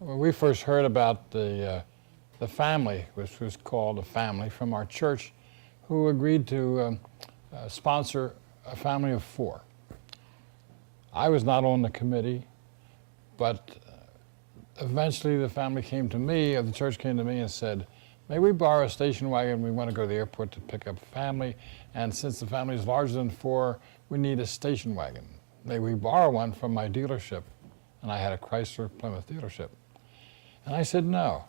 When we first heard about the family, which was called a family, from our church, who agreed to sponsor a family of 4. I was not on the committee, but eventually the family came to me, or the church came to me and said, may we borrow a station wagon? We want to go to the airport to pick up a family, and since the family is larger than 4, we need a station wagon. May we borrow one from my dealership? And I had a Chrysler Plymouth dealership. And I said, no,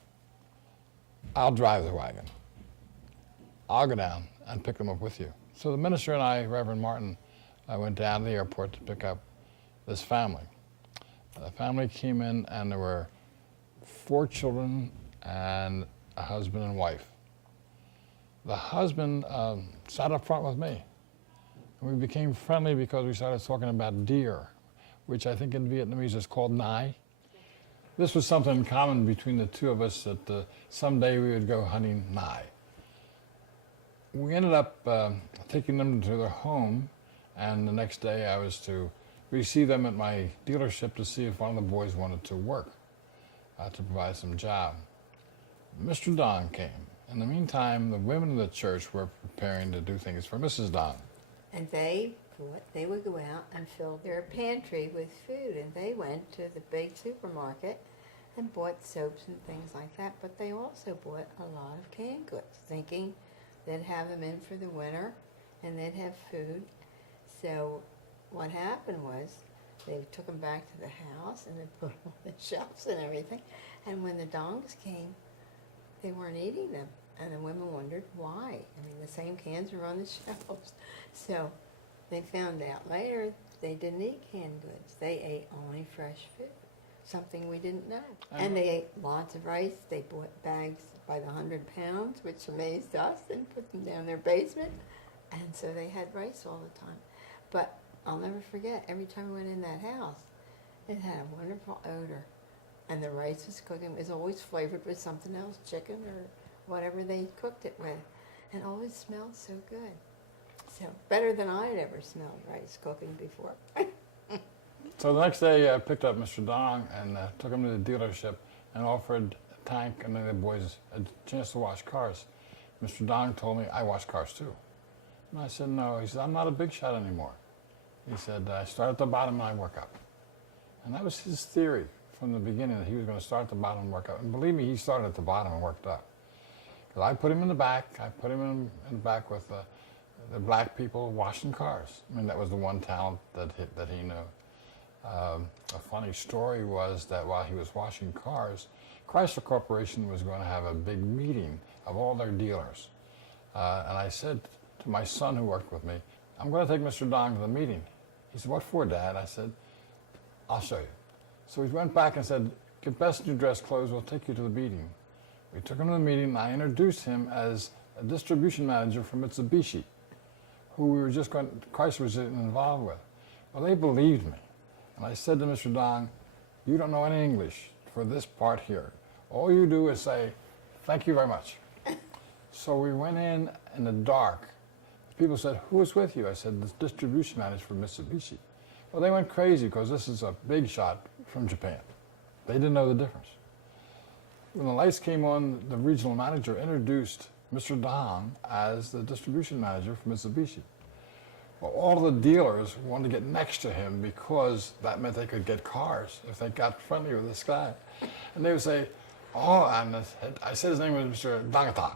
I'll drive the wagon. I'll go down and pick them up with you. So the minister and I, Reverend Martin, went down to the airport to pick up this family. The family came in and there were 4 children and a husband and wife. The husband sat up front with me. And we became friendly because we started talking about deer, which I think in Vietnamese is called nai. This was something in common between the two of us, that someday we would go hunting nai. We ended up taking them to their home, and the next day I was to receive them at my dealership to see if one of the boys wanted to work, to provide some job. Mr. Dong came. In the meantime, the women of the church were preparing to do things for Mrs. Dong. And they would go out and fill their pantry with food, and they went to the big supermarket and bought soaps and things like that, but they also bought a lot of canned goods, thinking they'd have them in for the winter and they'd have food. So what happened was they took them back to the house and they put them on the shelves and everything, and when the dongs came, they weren't eating them, and the women wondered why. I mean, the same cans were on the shelves. So they found out later they didn't eat canned goods. They ate only fresh food, something we didn't know. And they ate lots of rice. They bought bags by the 100 pounds, which amazed us, and put them down their basement. And so they had rice all the time. But I'll never forget, every time we went in that house, it had a wonderful odor. And the rice was cooking. It was always flavored with something else, chicken or whatever they cooked it with. And it always smelled so good. So better than I had ever smelled rice cooking before. So the next day I picked up Mr. Dong and took him to the dealership and offered a tank and then the boys a chance to wash cars. Mr. Dong told me, I wash cars too. And I said, no. He said, I'm not a big shot anymore. He said, I start at the bottom and I work up. And that was his theory from the beginning, that he was going to start at the bottom and work up. And believe me, he started at the bottom and worked up. Because I put him in the back. I put him in the back with the black people washing cars. I mean, that was the one talent that he knew. A funny story was that while he was washing cars, Chrysler Corporation was going to have a big meeting of all their dealers. And I said to my son who worked with me, I'm going to take Mr. Dong to the meeting. He said, what for, Dad? I said, I'll show you. So he went back and said, get best new dress clothes, we'll take you to the meeting. We took him to the meeting, and I introduced him as a distribution manager for Mitsubishi, who we were just going, Chrysler was involved with. Well, they believed me. And I said to Mr. Dong, you don't know any English for this part here. All you do is say, thank you very much. So we went in the dark. People said, who was with you? I said, the distribution manager for Mitsubishi. Well, they went crazy because this is a big shot from Japan. They didn't know the difference. When the lights came on, the regional manager introduced Mr. Dong as the distribution manager for Mitsubishi. Well, all the dealers wanted to get next to him because that meant they could get cars if they got friendly with this guy. And they would say, oh, and I said his name was Mr. Dongata.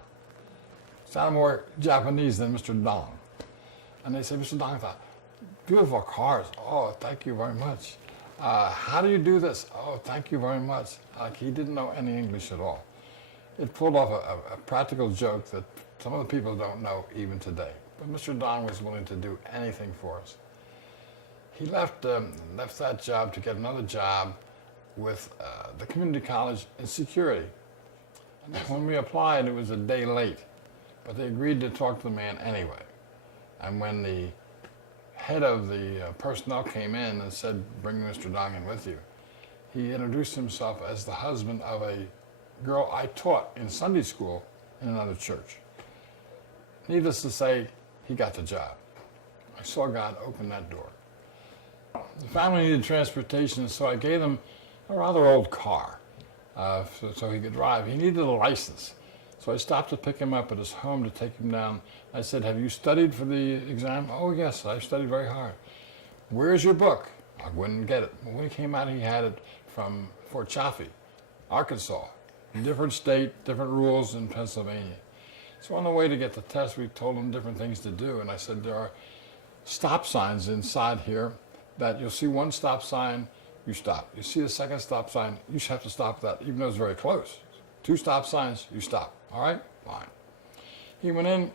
Sounded more Japanese than Mr. Dong. And they said, Mr. Dongata, beautiful cars. Oh, thank you very much. How do you do this? Oh, thank you very much. Like he didn't know any English at all. It pulled off a practical joke that some of the people don't know even today. But Mr. Dong was willing to do anything for us. He left that job to get another job with the community college in security. And when we applied, it was a day late, but they agreed to talk to the man anyway. And when the head of the personnel came in and said, bring Mr. Dong in with you, he introduced himself as the husband of a girl I taught in Sunday school in another church. Needless to say, he got the job. I saw God open that door. The family needed transportation, so I gave them a rather old car. so he could drive. He needed a license. So I stopped to pick him up at his home to take him down. I said, have you studied for the exam? Oh, yes, I studied very hard. Where's your book? I wouldn't get it. When he came out, he had it from Fort Chaffee, Arkansas. Different state, different rules in Pennsylvania. So on the way to get the test, we told him different things to do. And I said, there are stop signs inside here that you'll see one stop sign, you stop. You see the second stop sign, you have to stop that, even though it's very close. 2 stop signs, you stop. All right? Fine. He went in,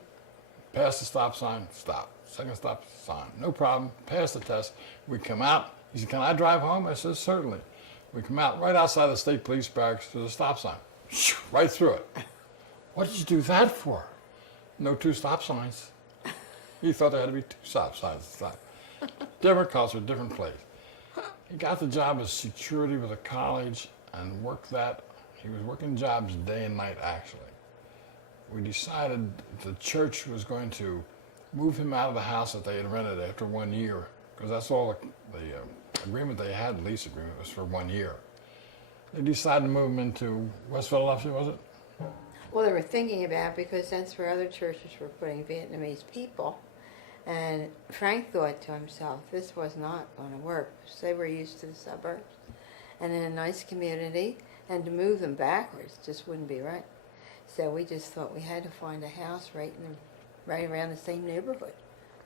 passed the stop sign, stop. Second stop sign, no problem. Passed the test. We come out. He said, can I drive home? I said, certainly. We come out right outside the state police barracks. There's a stop sign. Right through it. What did you do that for? No 2 stop signs. He thought there had to be 2 stop signs to stop. Different culture, different place. He got the job as security with a college and worked that. He was working jobs day and night, actually. We decided the church was going to move him out of the house that they had rented after 1 year, because that's all the agreement they had, lease agreement, was for 1 year. They decided to move him into West Philadelphia, was it? Well, they were thinking about it because that's where other churches were putting Vietnamese people. And Frank thought to himself, this was not going to work. Because they were used to the suburbs and in a nice community, and to move them backwards just wouldn't be right. So we just thought we had to find a house right around the same neighborhood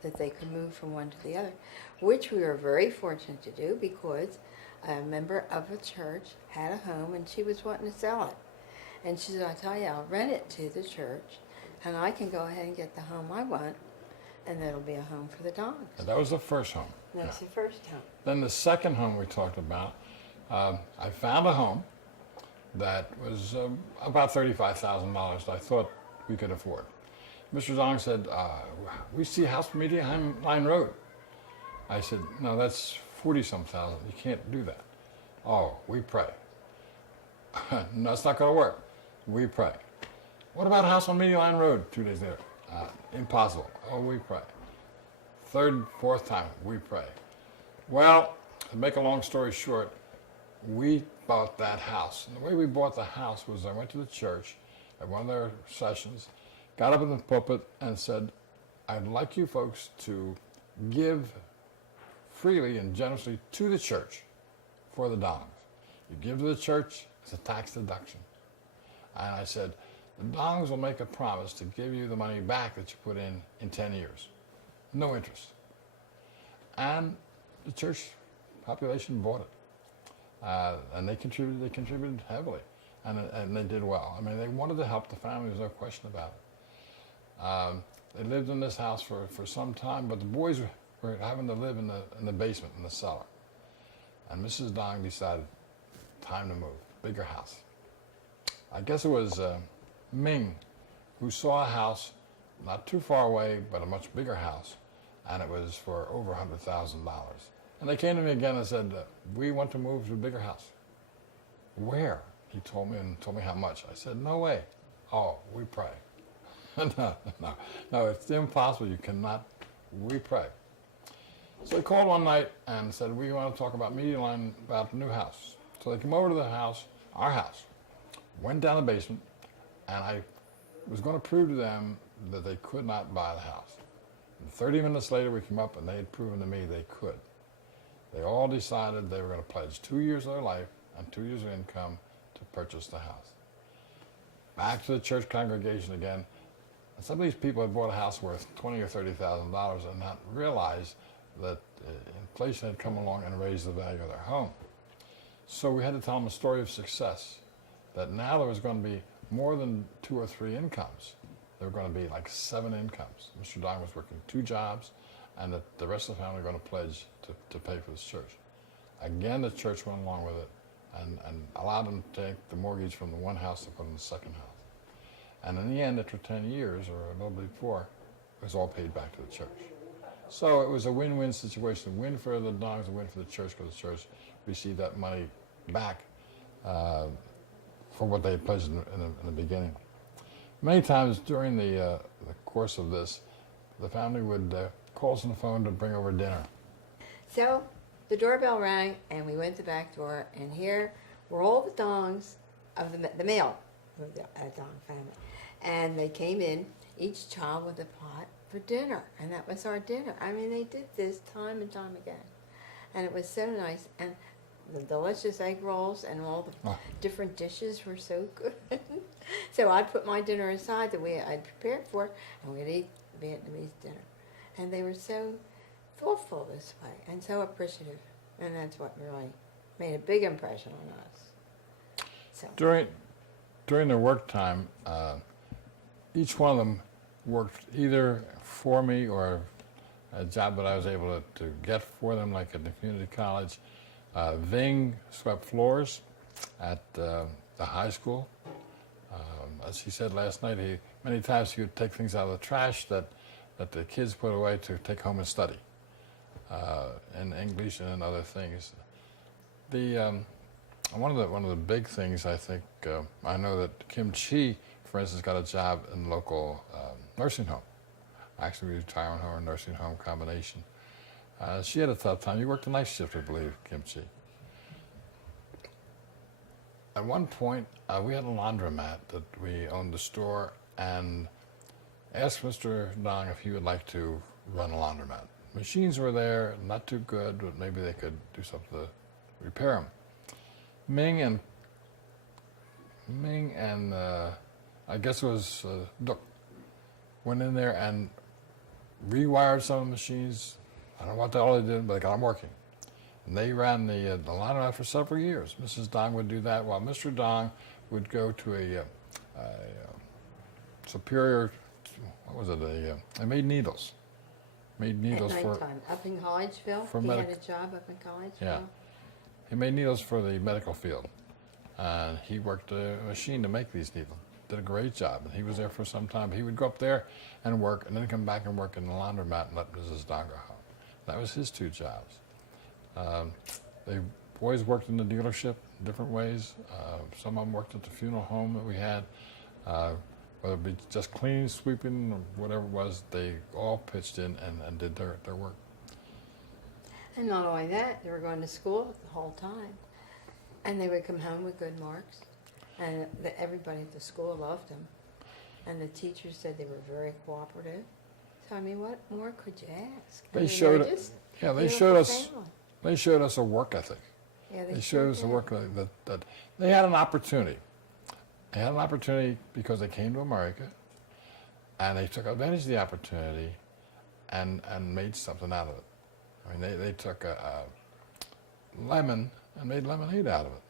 that they could move from one to the other, which we were very fortunate to do because a member of a church had a home and she was wanting to sell it. And she said, I'll tell you, I'll rent it to the church and I can go ahead and get the home I want, and that'll be a home for the dogs. And that was the first home. That's the first home. Then the second home we talked about, I found a home that was about $35,000 I thought we could afford. Mr. Zong said, we see a house from Median Line Road. I said, no, that's 40-some thousand. You can't do that. Oh, we pray. No, that's not going to work. We pray. What about a house on Median Line Road 2 days later? Impossible. Oh, we pray. 3rd, 4th time, we pray. Well, to make a long story short, we bought that house. And the way we bought the house was I went to the church at one of their sessions, got up in the pulpit and said, I'd like you folks to give freely and generously to the church for the dogs. You give to the church, it's a tax deduction. And I said, the Dongs will make a promise to give you the money back that you put in 10 years. No interest. And the church population bought it. And they contributed heavily. And they did well. I mean, they wanted to help the family, there's no question about it. They lived in this house for some time, but the boys were having to live in the basement, in the cellar. And Mrs. Dong decided, time to move, bigger house. I guess it was Ming who saw a house not too far away, but a much bigger house, and it was for over $100,000. And they came to me again and said, we want to move to a bigger house. Where? He told me and told me how much. I said, no way. Oh, we pray. No, it's impossible. You cannot. We pray. So they called one night and said, we want to talk about Median Line, about the new house. So they came over to the house, our house, went down the basement, and I was going to prove to them that they could not buy the house. And 30 minutes later, we came up and they had proven to me they could. They all decided they were going to pledge 2 years of their life and 2 years of income to purchase the house. Back to the church congregation again. And some of these people had bought a house worth $20,000 or $30,000 and not realized that inflation had come along and raised the value of their home. So we had to tell them a story of success, that now there was going to be more than 2 or 3 incomes. There were going to be like 7 incomes. Mr. Dong was working 2 jobs, and that the rest of the family were going to pledge to pay for this church. Again, the church went along with it and allowed them to take the mortgage from the one house to put in the second house. And in the end, after 10 years, or a little bit before, it was all paid back to the church. So it was a win-win situation, a win for the Dongs, a win for the church, because the church received that money back for what they had pledged in the beginning. Many times during the course of this, the family would call us on the phone to bring over dinner. So the doorbell rang and we went to the back door, and here were all the Dongs of the male of the Dong family. And they came in, each child with a pot for dinner, and that was our dinner. I mean, they did this time and time again, and it was so nice. And the delicious egg rolls and all the different dishes were so good. So I'd put my dinner aside the way I'd prepared for it, and we'd eat Vietnamese dinner. And they were so thoughtful this way and so appreciative, and that's what really made a big impression on us. So During their work time, each one of them worked either for me or a job that I was able to get for them, like at the community college. Ving swept floors at the high school. As he said last night, many times he would take things out of the trash that the kids put away to take home and study, in English and in other things. One of the big things I think, I know that Kim Chi, for instance, got a job in the local nursing home. Actually, retirement home or nursing home combination. She had a tough time. You worked a night shift, I believe, Kim Chi. At one point, we had a laundromat that we owned the store, and asked Mr. Dong if he would like to run a laundromat. Machines were there, not too good, but maybe they could do something to repair them. Ming and I guess it was Duc went in there and rewired some of the machines. I don't know what the hell they did, but they got them working. And they ran the laundromat for several years. Mrs. Dong would do that while Mr. Dong would go to a superior, what was it? They made needles. Made needles at for nighttime, up in Collegeville. for He had medic- a job up in Collegeville. Yeah. He made needles for the medical field. He worked a machine to make these needles. Did a great job. And he was there for some time. He would go up there and work, and then come back and work in the laundromat and let Mrs. Dong go home. That was his two jobs. The boys worked in the dealership in different ways. Some of them worked at the funeral home that we had. Whether it be just cleaning, sweeping, or whatever it was, they all pitched in and did their work. And not only that, they were going to school the whole time. And they would come home with good marks. And everybody at the school loved them. And the teachers said they were very cooperative. So, I mean, what more could you ask? I They mean, showed were it. just Yeah, they beautiful showed us. family. They showed us a work ethic. Yeah, They sure showed us a did. work ethic that they had an opportunity. They had an opportunity because they came to America, and they took advantage of the opportunity, and made something out of it. I mean, they took a lemon and made lemonade out of it.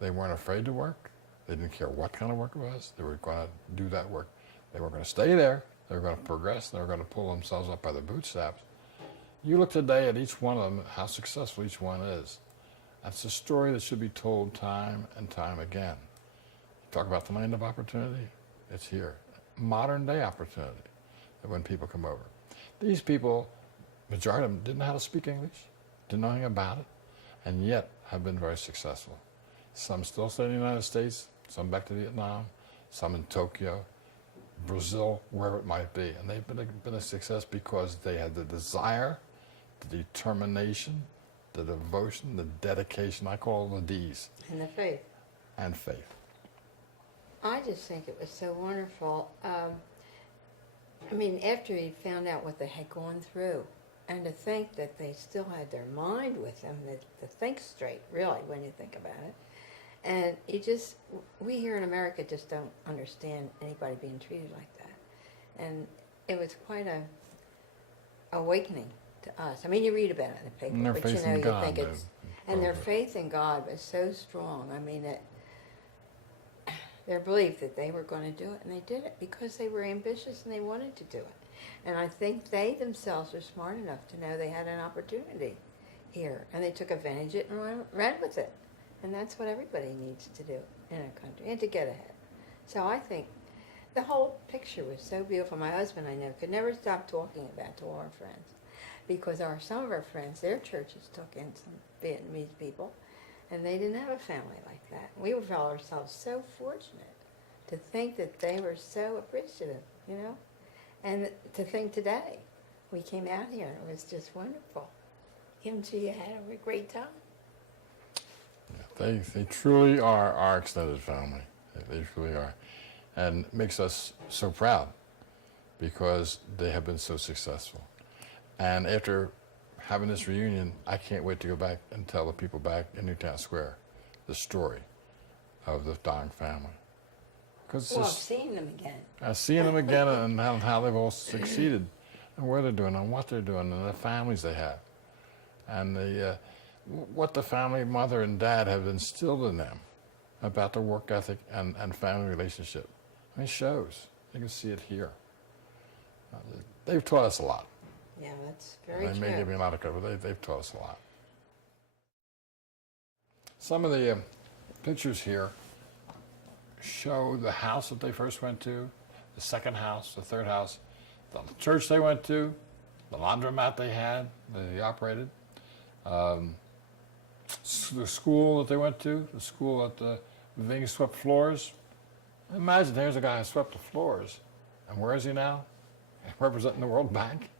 They weren't afraid to work. They didn't care what kind of work it was. They were going to do that work. They were going to stay there. They were going to progress. They were going to pull themselves up by their bootstraps. You look today at each one of them, how successful each one is. That's a story that should be told time and time again. Talk about the land of opportunity. It's here. Modern day opportunity when people come over. These people, majority of them didn't know how to speak English, didn't know anything about it, and yet have been very successful. Some still stay in the United States, some back to Vietnam, some in Tokyo, Brazil, wherever it might be. And they've been a success because they had the desire, the determination, the devotion, the dedication, I call it the D's, And the faith. and faith. I just think it was so wonderful. I mean, after he found out what they had gone through, and to think that they still had their mind with them, to think straight, really, when you think about it. And we here in America just don't understand anybody being treated like that. And it was quite a awakening to us. I mean, you read about it in the paper, And their but faith you know, in you God, think it's, they and their both- faith in God was so strong. I mean, their belief that they were going to do it, and they did it because they were ambitious and they wanted to do it. And I think they themselves were smart enough to know they had an opportunity here, and they took advantage of it and ran with it. And that's what everybody needs to do in a country, and to get ahead. So I think the whole picture was so beautiful. My husband, I know, could never stop talking about it to all our friends, because some of our friends, their churches took in some Vietnamese people, and they didn't have a family like that. We felt ourselves so fortunate to think that they were so appreciative, you know? And to think today, we came out here and it was just wonderful. Kim Chi had a great time. Yeah. They truly are our extended family. They truly are. And it makes us so proud because they have been so successful. And after having this reunion, I can't wait to go back and tell the people back in Newtown Square the story of the Dong family. Because Well, I've seen them again. seeing them again and how they've all succeeded and where they're doing and what they're doing and the families they have. And what the family, mother and dad, have instilled in them about their work ethic and family relationship. I mean, it shows. You can see it here. They've taught us a lot. Yeah, that's very They true. may give me a lot of credit, but they've taught us a lot. Some of the pictures here show the house that they first went to, the second house, the third house, the church they went to, the laundromat they had, that they operated, the school that they went to, the school at the Ving swept floors. Imagine there's a guy who swept the floors. And where is he now? Representing the World Bank.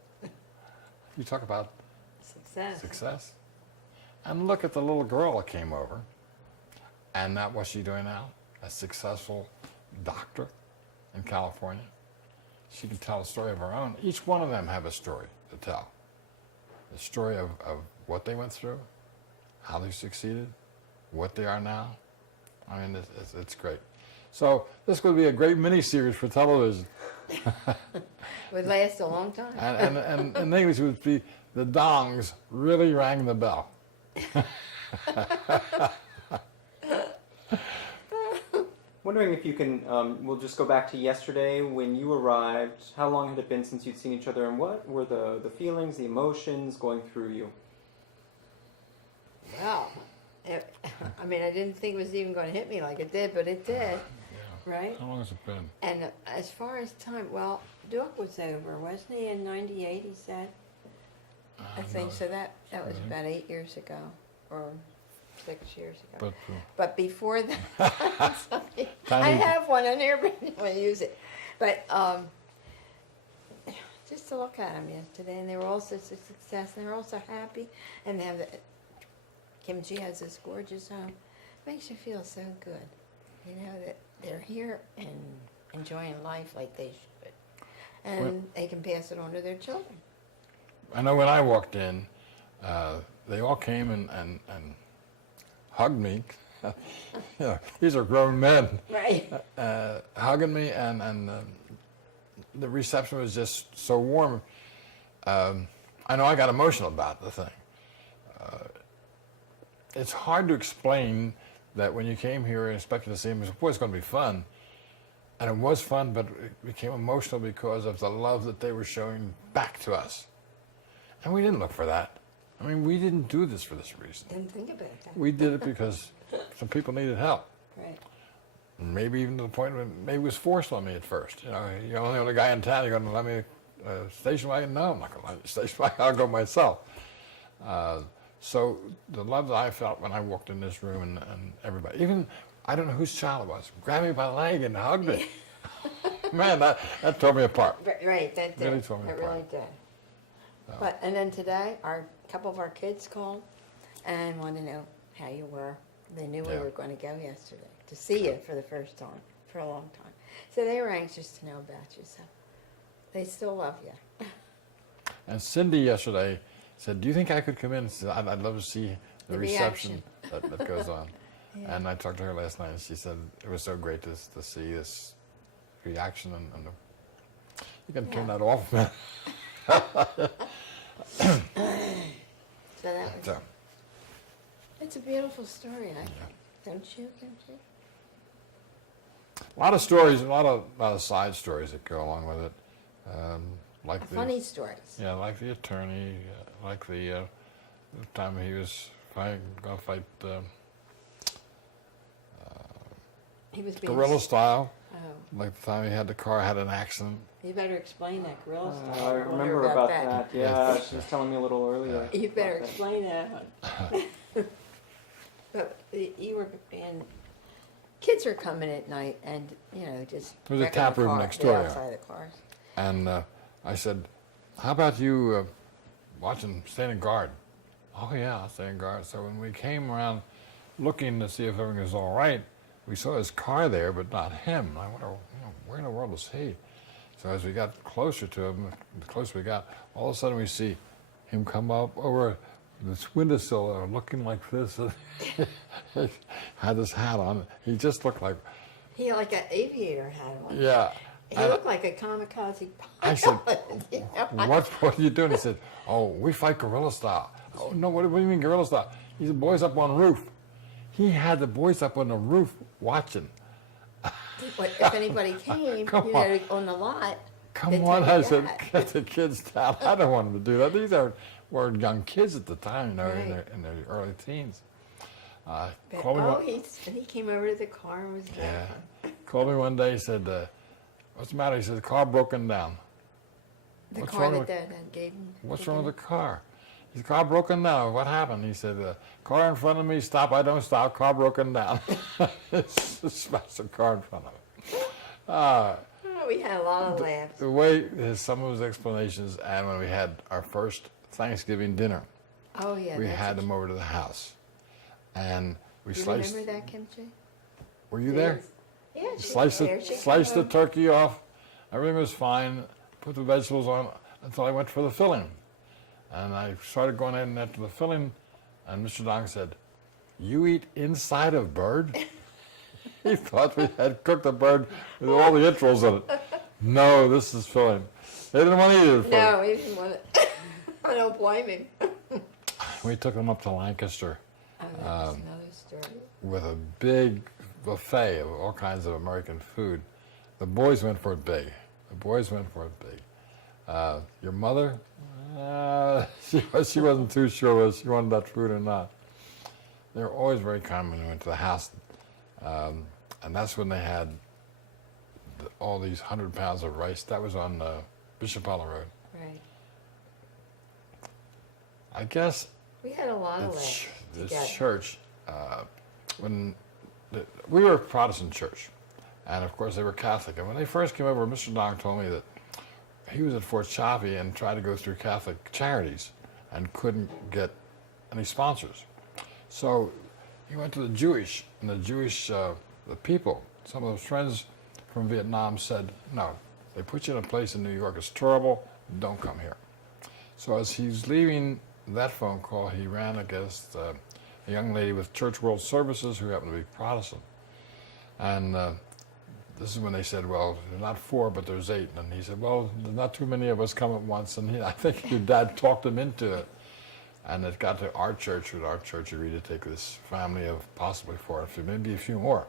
You talk about success. And look at the little girl that came over. And that what's she doing now? A successful doctor in California. She can tell a story of her own. Each one of them have a story to tell. The story of what they went through, how they succeeded, what they are now. I mean, it's great. So this would be a great mini-series for television. Would last a long time. And in English it would be, the Dongs really rang the bell. Wondering if you can, we'll just go back to yesterday when you arrived. How long had it been since you'd seen each other, and what were the feelings, the emotions going through you? Wow. I mean, I didn't think it was even going to hit me like it did, but it did, right? How long has it been? And as far as time, well, Duke was over, wasn't he, in 98, he said? I think so. That was about 8 years ago, or 6 years ago. But before that, I have one on here, but I don't want to use it. But just to look at them yesterday, and they were all such a success, and they were all so happy, and they have Kimchi has this gorgeous home. Makes you feel so good, you know, that they're here and enjoying life like they should, and they can pass it on to their children. I know when I walked in, they all came and hugged me. You know, these are grown men. Right. Hugging me, and the reception was just so warm. I know I got emotional about the thing. It's hard to explain that when you came here and expected to see him, boy, it's going to be fun. And it was fun, but it became emotional because of the love that they were showing back to us. And we didn't look for that. I mean, we didn't do this for this reason. Didn't think about that. We did it because some people needed help. Right. Maybe even to the point where maybe it was forced on me at first. You know, you're the only guy in town, you're going to let me station wagon? No, I'm not going to let you station wagon. I'll go myself. So the love that I felt when I walked in this room and everybody, even, I don't know whose child it was, grabbed me by the leg and hugged me. Man, that tore me apart. Right, that did. Really tore me It apart. really did. But, and then today, a couple of our kids called and wanted to know how you were. They knew we Yeah. were going to go yesterday to see you for the first time, for a long time. So they were anxious to know about you, so they still love you. And Cindy yesterday said, do you think I could come in? And said, I'd love to see the The reception that goes on. Yeah. And I talked to her last night, and she said it was so great to see this reaction. And you can turn Yeah. that off, man. So that was, So, it's a beautiful story, I think. Don't you, Kimchi? a lot of stories, a lot of side stories that go along with it. Like Funny stories. Yeah, like the attorney, like the time he was going to fight He was being guerrilla style. Oh, Like the time he had the car had an accident. you better explain that gorilla I style. wonder remember about that. Yeah, Yes. she was telling me a little earlier. You better about that. explain that. But you were being, kids are coming at night and, you know, just There's a wrecking tap the room car, next the door, yeah. outside of the cars. And I said, how about you watching, standing guard? Oh, yeah, I'll stand guard. So when we came around looking to see if everything was all right, we saw his car there, but not him. And I wonder, where in the world is he? So as we got closer to him, the closer we got, all of a sudden we see him come up over this windowsill, looking like this. He had this hat on. He just looked like, He had like an aviator hat on. yeah. He And looked like a kamikaze pilot. I said, You know, what are you doing? He said, oh, we fight guerrilla style. Oh, no, what do you mean guerrilla style? He said, boys up on the roof. He had the boys up on the roof watching. But if anybody came, Come you on. know, on the lot, Come they'd on, take I a said, hat. get the kids down. I don't want them to do that. These were young kids at the time, you know, Right. in their early teens. But, Called me oh, one, he came over to the car and was yeah. laughing. Called me one day. He said, "What's the matter?" He said, "The car broken down." The What's car wrong that with- Dad gave him. What's wrong with the car? His car broken down. What happened? He said, the car in front of me, stop, I don't stop, car broken down. Smashed the car in front of him. Oh, we had a lot of laughs. The way some of his explanations, and when we had our first Thanksgiving dinner, Oh, yeah. we that's had a- them over to the house. And we You sliced. remember that, Kimchi? Were you there? Yeah, she Sliced, was there. She sliced the came turkey off. Everything was fine. Put the vegetables on until I went for the filling. And I started going in after the filling, and Mr. Dong said, "You eat inside of bird?" He thought we had cooked the bird with all the entrails in it. No, this is filling. They didn't want to eat it. over. No, he didn't want it. I don't blame him. We took them up to Lancaster Oh, that was another story. with a big buffet of all kinds of American food. The boys went for it big. The boys went for it big. Your mother, she wasn't too sure whether she wanted that food or not. They were always very kind when we went to the house. And that's when they had all these 100 pounds of rice. That was on Bishop Hollow Road. Right. I guess We had a lot of the, laughs ch- the together. church, we were a Protestant church, and of course they were Catholic. And when they first came over, Mr. Dong told me that he was at Fort Chaffee and tried to go through Catholic charities and couldn't get any sponsors. So he went to the Jewish, and the people, some of his friends from Vietnam said, no, they put you in a place in New York, it's terrible, don't come here. So as he's leaving that phone call, he ran against a young lady with Church World Services who happened to be Protestant. And this is when they said, well, there's not 4, but there's 8. And he said, well, there's not too many of us come at once. And I think your dad talked him into it. And it got to our church, and our church agreed to take this family of possibly 4, maybe a few more.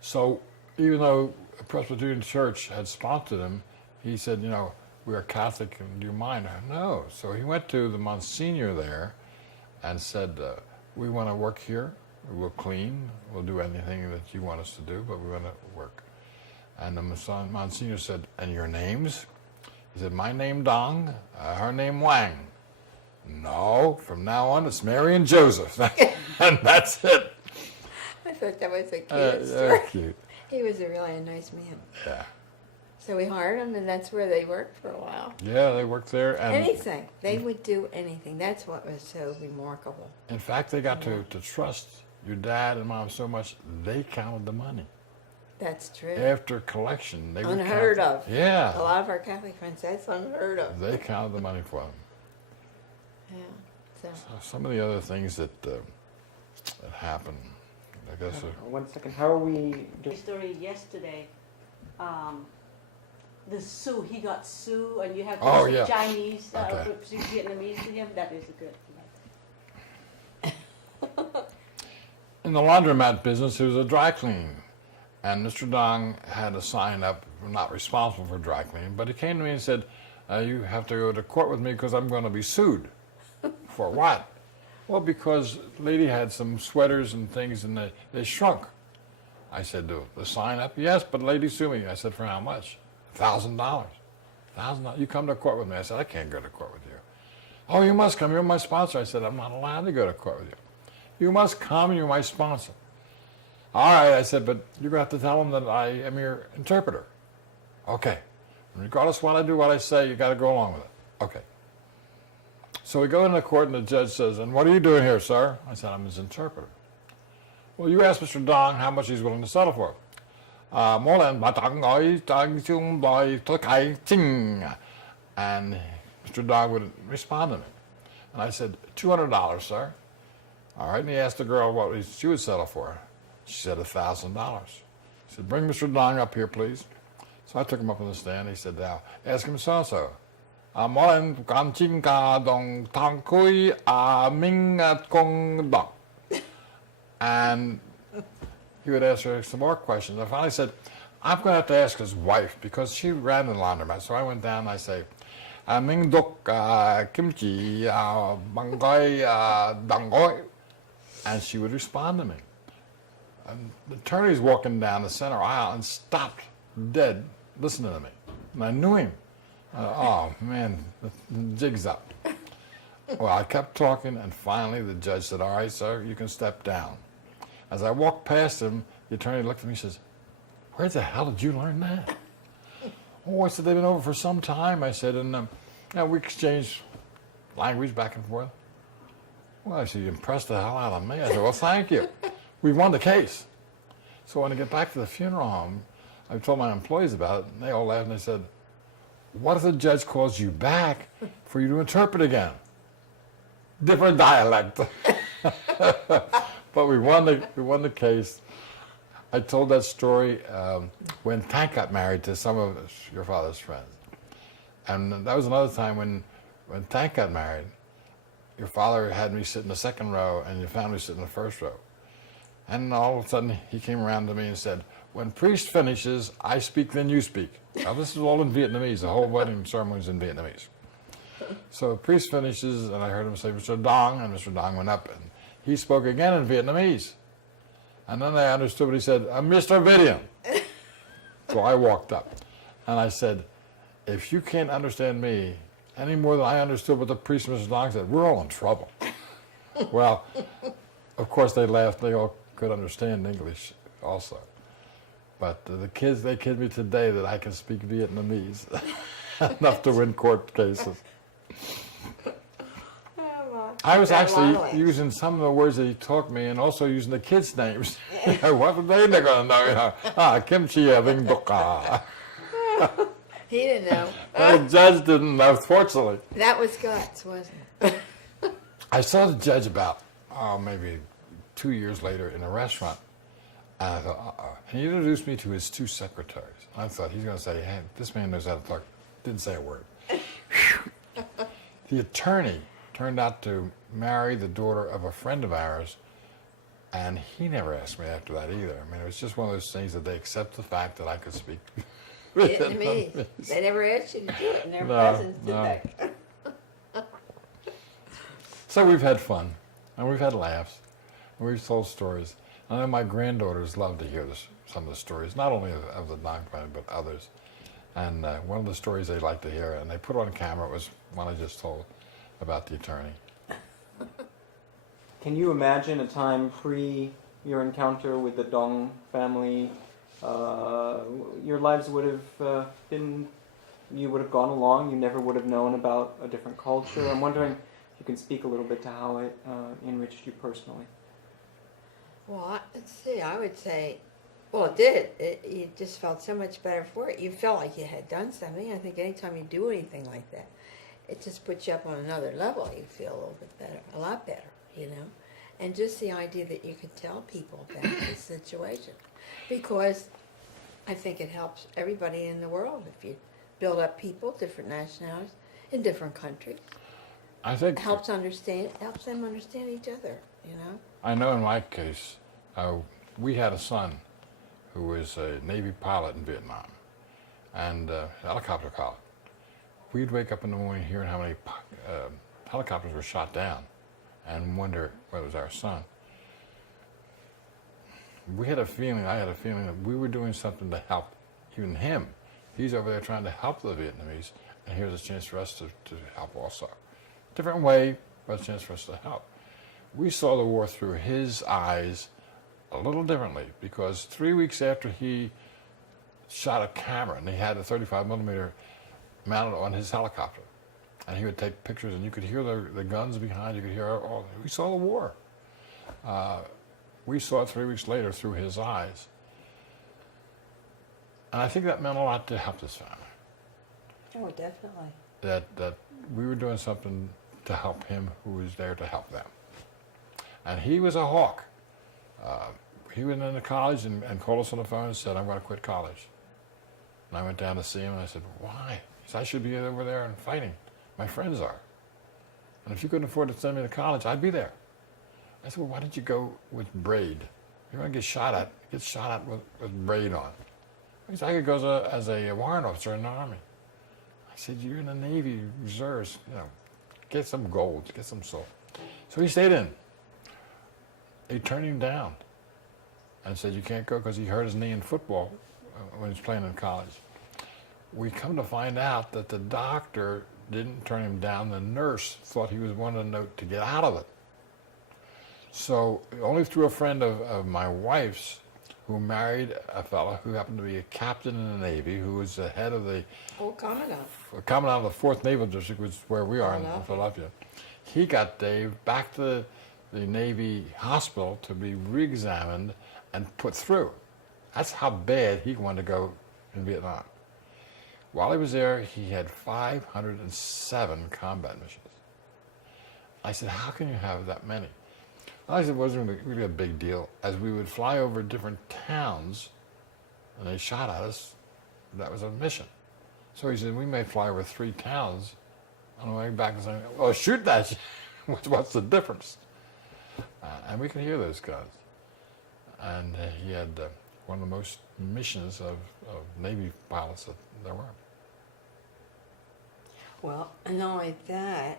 So even though a Presbyterian church had sponsored him, he said, you know, we are Catholic, and do you mind? No. So he went to the Monsignor there and said, we want to work here. We'll clean. We'll do anything that you want us to do, but we want to work. And the Monsignor said, and your names? He said, my name Dong, her name Wang. No, from now on it's Mary and Joseph. And that's it. I thought that was a cute story. Very cute. He was a really nice man. Yeah. So we hired him, and that's where they worked for a while. Yeah, they worked there. And Anything. They would do anything. That's what was so remarkable. in fact, they got to trust your dad and mom so much, they counted the money. That's true. After collection, they would Unheard count, of. Yeah. A lot of our Catholic friends, that's unheard of. They counted the money for them. Yeah. So, Some of the other things that happened, I guess. 1 second. How are we? Story yesterday. The Sioux, he got Sioux, and you have to Oh, speak yeah. Chinese, Okay. speak Vietnamese to him. That is a good. In the laundromat business, it was a dry cleaning. And Mr. Dong had a sign up, not responsible for dry cleaning, but he came to me and said, you have to go to court with me because I'm going to be sued. For what? Well, because the lady had some sweaters and things and they shrunk. I said, the sign up? Yes, but lady sue me. I said, for how much? $1,000. $1,000. You come to court with me. I said, I can't go to court with you. Oh, you must come. You're my sponsor. I said, I'm not allowed to go to court with you. You must come. You're my sponsor. All right, I said, but you're going to have to tell them that I am your interpreter. Okay. Regardless of what I do, what I say, you got to go along with it. Okay. So we go into court and the judge says, and what are you doing here, sir? I said, I'm his interpreter. Well, you asked Mr. Dong how much he's willing to settle for. Mỗi lần bà tặng gọi tặng chung đòi tôi cải chinh. And Mr. Dong would respond to me. And I said, $200, sir. All right, and he asked the girl what she would settle for. She said $1,000. He said, bring Mr. Dong up here, please. So I took him up on the stand. He said, now, ask him so-and-so. Mỗi lần cảm chinh cả đồng thang kui minh công đọc. And he would ask her some more questions. I finally said, I'm going to have to ask his wife because she ran the laundromat. So I went down and I say, Minh Duk Kimchi Bangoi Dangoi. And she would respond to me. And the attorney's walking down the center aisle and stopped dead listening to me. And I knew him. Oh, man, the jig's up. Well, I kept talking, and finally the judge said, all right, sir, you can step down. As I walked past him, the attorney looked at me and says, where the hell did you learn that? Oh, I said, they've been over for some time. I said, and we exchanged language back and forth. Well, I said, you impressed the hell out of me. I said, well, thank you. We won the case. So when I get back to the funeral home, I told my employees about it, and they all laughed, and they said, what if the judge calls you back for you to interpret again? Different dialect. But we won the case. I told that story when Tank got married to some of your father's friends. And that was another time when Tank got married, your father had me sit in the second row and your family sit in the first row. And all of a sudden he came around to me and said, when priest finishes, I speak, then you speak. Now this is all in Vietnamese. The whole wedding ceremony is in Vietnamese. So the priest finishes, and I heard him say, Mr. Dong, and Mr. Dong went up, and he spoke again in Vietnamese. And then I understood what he said, Mr. Vidian. So I walked up, and I said, if you can't understand me any more than I understood what the priest, Mr. Dong, said, we're all in trouble. Well, of course they laughed. They all could understand English also. But the kids, they kid me today that I can speak Vietnamese enough to win court cases. I was actually using some of the words that he taught me and also using the kids' names. What were they going to know? Kimchi Ving Duka. He didn't know. The judge didn't know, fortunately. That was guts, wasn't it? I saw the judge about, maybe 2 years later in a restaurant. And I thought, and he introduced me to his two secretaries. I thought, he's going to say, hey, this man knows how to talk. Didn't say a word. The attorney turned out to marry the daughter of a friend of ours, and he never asked me after that either. I mean, it was just one of those things that they accept the fact that I could speak Vietnamese. They never asked you to do it in their No, presence, did no. they? So we've had fun, and we've had laughs, and we've told stories. I know my granddaughters love to hear some of the stories, not only of the Dong family, but others. And one of the stories they like to hear, and they put on camera, was one I just told about the attorney. Can you imagine a time pre your encounter with the Dong family? Your lives would have been, you would have gone along, you never would have known about a different culture. I'm wondering if you can speak a little bit to how it enriched you personally. Well, let's see, I would say, well, it did. You just felt so much better for it. You felt like you had done something. I think anytime you do anything like that, it just puts you up on another level. You feel a little bit better, a lot better, you know. And just the idea that you could tell people about the situation. Because I think it helps everybody in the world if you build up people, different nationalities, in different countries. I think It helps them understand each other, you know. I know in my case, we had a son who was a Navy pilot in Vietnam and helicopter pilot. We'd wake up in the morning hearing how many helicopters were shot down and wonder whether it was our son. I had a feeling that we were doing something to help even him. He's over there trying to help the Vietnamese, and here's a chance for us to help also. Different way, but a chance for us to help. We saw the war through his eyes a little differently, because 3 weeks after he shot a camera, and he had a 35 millimeter mounted on his helicopter, and he would take pictures, and you could hear the guns behind. You could hear all. We saw the war. We saw it 3 weeks later through his eyes, and I think that meant a lot to help this family. Oh, definitely. That we were doing something to help him who was there to help them. And he was a hawk. He went into college and called us on the phone and said, I'm going to quit college. And I went down to see him and I said, why? He said, I should be over there and fighting. My friends are. And if you couldn't afford to send me to college, I'd be there. I said, well, why didn't you go with braid? You're going to get shot at with braid on. He said, I could go as a warrant officer in the Army. I said, you're in the Navy Reserves, get some gold, get some soul. So he stayed in. They turned him down and said, you can't go because he hurt his knee in football when he was playing in college. We come to find out that the doctor didn't turn him down. The nurse thought he was wanting a note to get out of it. So only through a friend of my wife's, who married a fellow who happened to be a captain in the Navy, who was the head of the Commandant of the 4th Naval District, which is where we are in Philadelphia. He got Dave back to the Navy hospital to be re-examined and put through. That's how bad he wanted to go in Vietnam. While he was there, he had 507 combat missions. I said, how can you have that many? I said it wasn't really a big deal. As we would fly over different towns, and they shot at us, that was a mission. So he said, we may fly over 3 towns on the way back and say, well, shoot that shit. What's the difference? And we could hear those guns. And he had one of the most missions of Navy pilots that there were. Well, and not only that,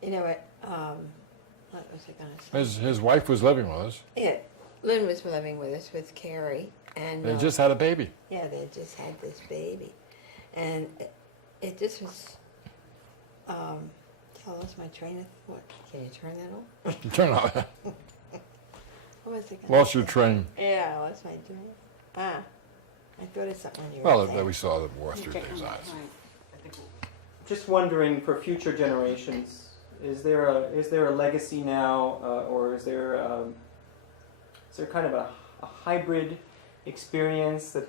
what was I going to say? His wife was living with us. Yeah, Lynn was living with us with Carrie, and They just had a baby. yeah, they just had this baby, and it just was. I lost my train of thought. Can you turn that on? Turn off. What was it? Gonna Lost your train. Yeah, I lost my train. I thought of something when you were Well, saying. we saw the war through Check Dave's on eyes. the time. Just wondering, for future generations, is there a legacy now, or is there kind of a hybrid experience that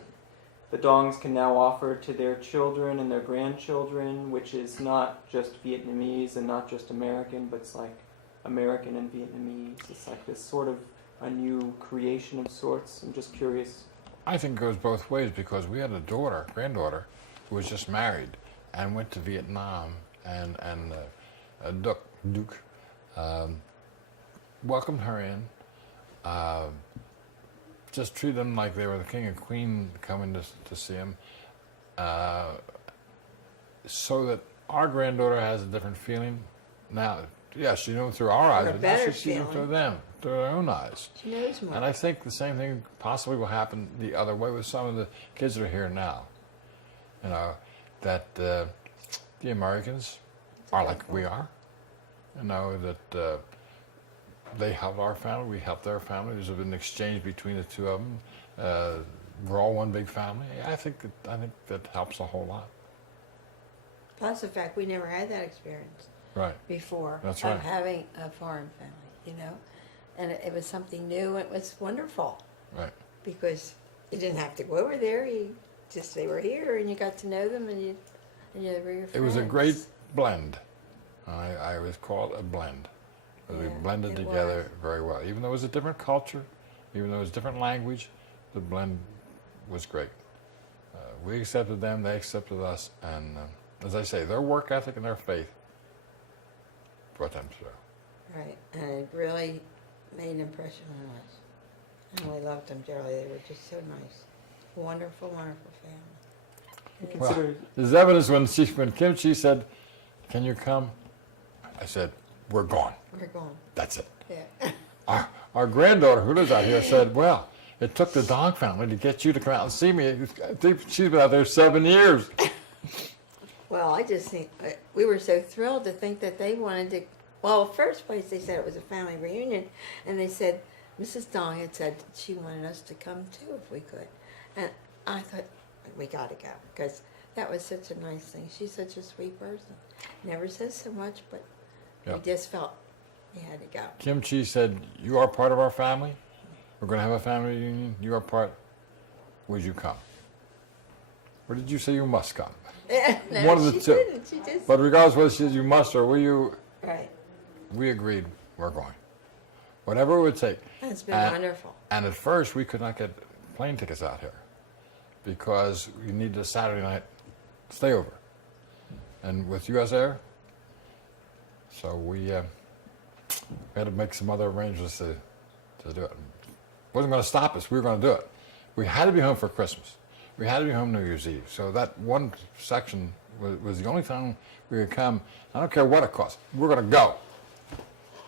the Dongs can now offer to their children and their grandchildren, which is not just Vietnamese and not just American, but it's like American and Vietnamese? It's like this sort of a new creation of sorts. I'm just curious. I think it goes both ways because we had a granddaughter, who was just married and went to Vietnam, and Duke welcomed her in, just treated them like they were the king and queen coming to see him, so that our granddaughter has a different feeling now. Yeah, she knew them through our eyes, Or a but now better she sees them feeling. through them, through their own eyes. She knows more. And I think the same thing possibly will happen the other way with some of the kids that are here now. That the Americans are like we are. That they helped our family, we helped their family. There's been an exchange between the two of them. We're all one big family. I think that helps a whole lot. Plus the fact we never had that experience Right. before That's of right. having a foreign family, and it was something new. It was wonderful Right. because you didn't have to go over there. They were here, and you got to know them, and they were your friends. It was a great blend. I always call it a blend. We Yeah, blended it together was. very well. Even though it was a different culture, even though it was a different language, the blend was great. We accepted them, they accepted us, and as I say, their work ethic and their faith brought them through. Right, and it really made an impression on us. And we loved them dearly. They were just so nice. Wonderful, wonderful family. You Yeah. Well, consider there's evidence when Kim Chi said, "Can you come?" I said, "We're gone. We're gone. That's it." Yeah. Our granddaughter, who lives out here, said, "Well, it took the Dong family to get you to come out and see me. She's been out there 7 years." Well, I just think we were so thrilled to think that they wanted to. Well, first place they said it was a family reunion, and they said Mrs. Dong had said she wanted us to come too if we could, and I thought we got to go because That was such a nice thing. She's such a sweet person. Never says so much, but Yep. we just felt we had to go. Kim Chi said, "You are part of our family. We're going to have a family reunion. You are part. Would you come?" Or did you say you must come? No, One of the she two. didn't. She just But regardless of whether she says you must or will you, right. we agreed we're going. Whatever it would take. That's been And- wonderful. And at first, we could not get plane tickets out here because we needed a Saturday night stayover. And with U.S. Air, so we had to make some other arrangements to do it. Wasn't going to stop us. We were going to do it. We had to be home for Christmas. We had to be home New Year's Eve. So that one section was the only time we could come. I don't care what it costs. We're going to go.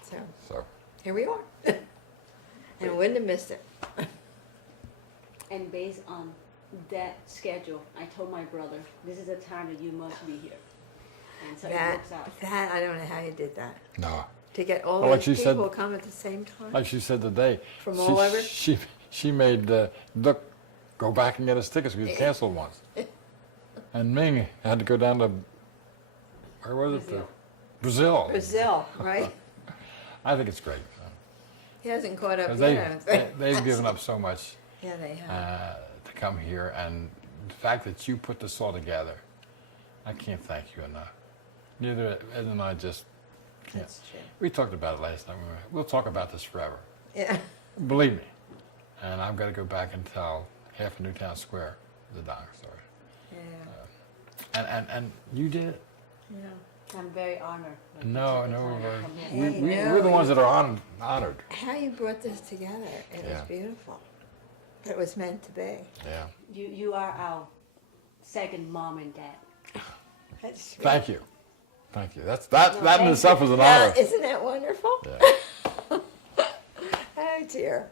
So So here we are. And wouldn't have missed it. And based on that schedule, I told my brother, this is the time that you must be here. And so it That, works out. that, I don't know how you did that. no. To get all Well, like those she said- people come at the same time. Like she said today, From she, all over? She made Duck go back and get his tickets. We canceled once, and Ming had to go down to where was it? Brazil. Brazil. Brazil, right? I think it's great He hasn't caught up because yet, I don't think. they've given up so much Yeah, they have. to come here, and the fact that you put this all together, I can't thank you enough. Neither Ed and I just can't. That's true. We talked about it last time. We'll talk about this forever. Yeah. Believe me. And I've got to go back and tell half of Newtown Square the Dong story. Yeah. And you did it. Yeah. I'm very honored. that you No, took the no, time to we're, come here. we're the ones that are honored. How you brought this together, it Yeah. was beautiful. It was meant to be. Yeah. You are our second mom and dad. That's sweet. Thank you. Thank you. That in thank itself you. is an Now, honor. isn't that wonderful? Yeah. Oh dear.